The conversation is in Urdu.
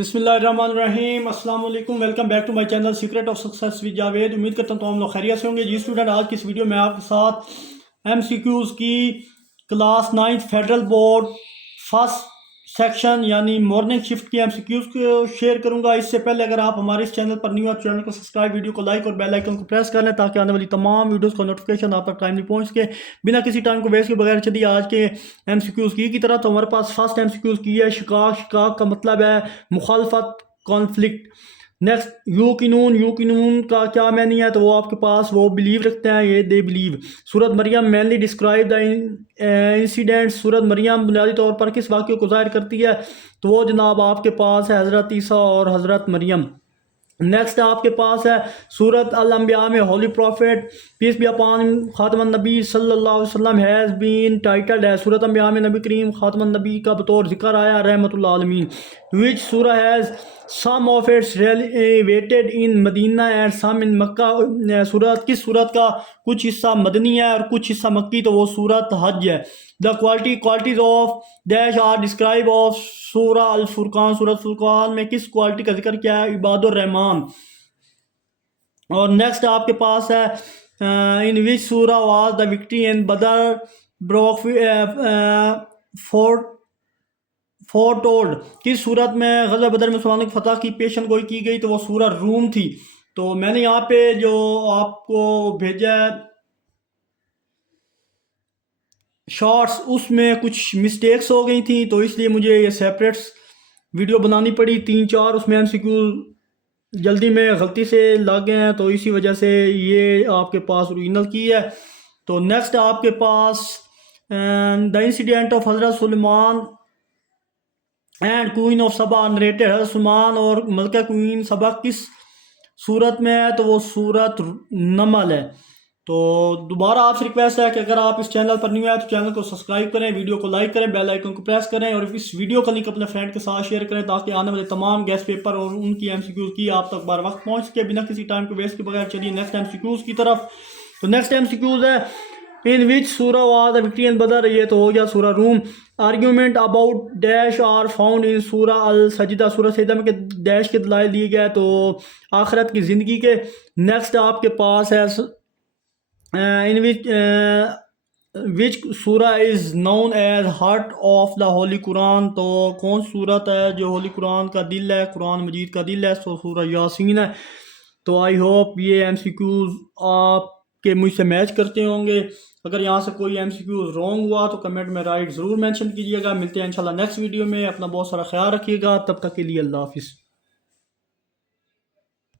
بسم اللہ الرحمن الرحیم، السلام علیکم، welcome back to my channel secret of success with Javed. امید کرتا ہوں تو ہم لوگ خیریت سے ہوں گے۔ جی اسٹوڈنٹ، آج کی اس ویڈیو میں آپ کے ساتھ ایم سی کیوز کی class 9 federal board first section یعنی مارننگ شفٹ کی ایم سی کیوز کو شیئر کروں گا۔ اس سے پہلے اگر آپ ہمارے اس چینل پر نیو ہیں تو چینل کو سبسکرائب، ویڈیو کو لائک اور بیل آئیکن کو پریس کر لیں تاکہ آنے والی تمام ویڈیوز کا نوٹیفیکیشن آپ تک ٹائملی پہنچ سکے۔ بنا کسی ٹائم کو ویسٹ کے بغیر چلیے آج کے ایم سی کیوز کی طرح۔ تو ہمارے پاس فرسٹ ایم سی کیوز کی ہے شقاق۔ شقاق کا مطلب ہے مخالفت، کانفلکٹ۔ نیکسٹ یوقنون کا کیا معنی ہے؟ تو وہ آپ کے پاس وہ بلیو رکھتے ہیں، یہ دے بلیو۔ سورت مریم مینلی ڈسکرائب دا انسیڈنٹ۔ سورت مریم بنیادی طور پر کس واقعے کو ظاہر کرتی ہے؟ تو وہ جناب آپ کے پاس ہے حضرت عیسیٰ اور حضرت مریم۔ نیکسٹ آپ کے پاس ہے سورت الانبیاء میں holy prophet peace be upon خاتم النبی صلی اللہ علیہ وسلم ہیز بین ٹائٹلڈ ہے۔ سورت انبیاء میں نبی کریم خاتم النبی کا بطور ذکر آیا رحمۃ اللہ عالمین۔ وچ سورہ has some of its revealed in Madina and some in Makkah. سورت کس سورت کا کچھ حصہ مدنی ہے اور کچھ حصہ مکی؟ تو وہ سورت حج ہے۔ The qualities of these are describe of سورہ الفرقان۔ سورہ الفرقان میں کس کوالٹی کا ذکر کیا ہے؟ عباد الرحمان۔ اور نیکسٹ آپ کے پاس ہے ان وچ سورہ was the victory in Badr broke foretold. کس صورت میں غزوہ بدر میں مسلمانوں کی فتح کی پیشن گوئی کی گئی؟ تو وہ سورہ روم تھی۔ تو میں نے یہاں پہ جو آپ کو بھیجا ہے شارٹس، اس میں کچھ مسٹیکس ہو گئی تھیں تو اس لیے مجھے یہ سیپریٹس ویڈیو بنانی پڑی 3-4۔ اس میں ایم سی کیو جلدی میں غلطی سے لگ گئے ہیں تو اسی وجہ سے یہ آپ کے پاس اوریجنل کی ہے۔ تو نیکسٹ آپ کے پاس دا انسیڈنٹ آف حضرت Sulaiman and queen of Saba narrated. حضرت سلیمان اور ملکہ کوئین سبا کس صورت میں ہے؟ تو وہ صورت نمل ہے۔ تو دوبارہ آپ سے ریکویسٹ ہے کہ اگر آپ اس چینل پر نیو ہیں تو چینل کو سبسکرائب کریں، ویڈیو کو لائک کریں، بیل آئیکن کو پریس کریں اور اس ویڈیو کا لنک اپنے فرینڈ کے ساتھ شیئر کریں تاکہ آنے والے تمام گیسٹ پیپر اور ان کی ایم سی کیوز کی آپ تک بار وقت پہنچ سکے بنا کسی ٹائم کو ویسٹ کے بغیر۔ چلیے نیکسٹ ایم سی کیوز کی طرف۔ تو نیکسٹ ایم سی کیوز ہے ان وچ سورہ واز دا وکٹری ان بدر۔ یہ تو ہو گیا سورہ روم۔ Argument about dash are found in سورہ السجدہ۔ سورہ سجدہ میں کہ ڈیش کے دلائل دیے گئے تو آخرت کی زندگی کے۔ نیکسٹ آپ کے پاس ہے in which سورہ از known as heart of the holy قرآن۔ تو کون صورت ہے جو ہولی قرآن کا دل ہے، قرآن مجید کا دل ہے؟ تو سورہ یاسین ہے۔ تو آئی ہوپ یہ ایم سی کیوز آپ کے مجھ سے میچ کرتے ہوں گے۔ اگر یہاں سے کوئی ایم سی کیوز رانگ ہوا تو کمنٹ میں رائٹ ضرور مینشن کیجیے گا۔ ملتے ہیں انشاءاللہ نیکسٹ ویڈیو میں۔ اپنا بہت سارا خیال رکھیے گا، تب تک کے لیے اللہ حافظ۔